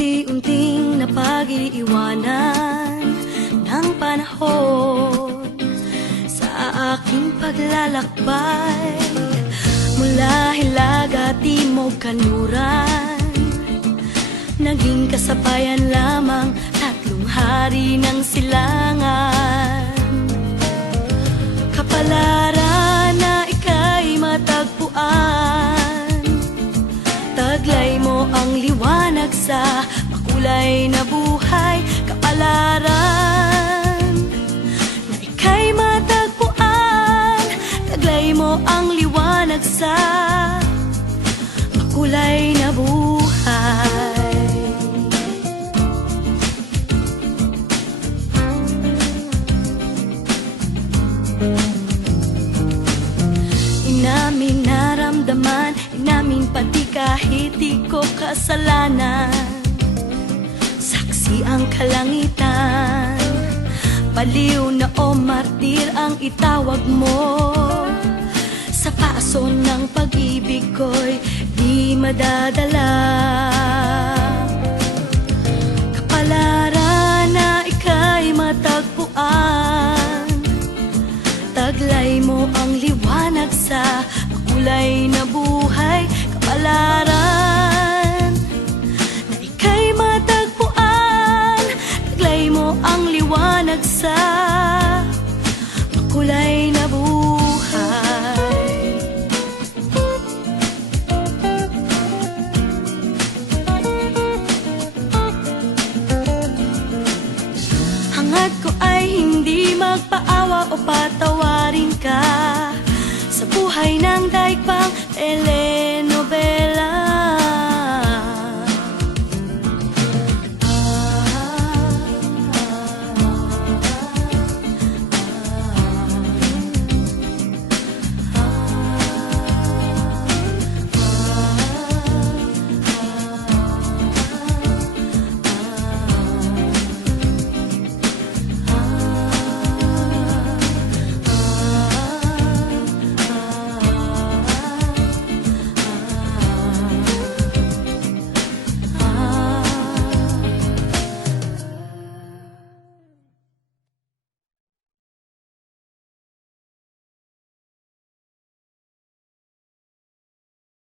unti-unting napag-iiwanan ng panahon sa aking paglalakbay mula Hilaga, Timog, Kanluran. Naging kasabayan lamang tatlong hari ng silangan. Kapalaran na ika'y matagpuan, taglay mo ang liwanag sa makulay na buhay. Kapalaran na ika'y matagpuan, taglay mo ang liwanag sa makulay na buhay. Inamin naramdaman, inamin pati kahit di ko kasalanan. Saksi ang kalangitan, baliw na o martir ang itawag mo. Sa paso ng pag-ibig ko'y di madadala. Kapalaran na ika'y matagpuan, taglay mo ang liwanag sa makulay na buhay. Kapalaran na ika'y matagpuan, taglay mo ang liwanag sa makulay na buhay. Hangad ko ay hindi magpaawa o patawarin ka sa buhay ng daigpang telenovela.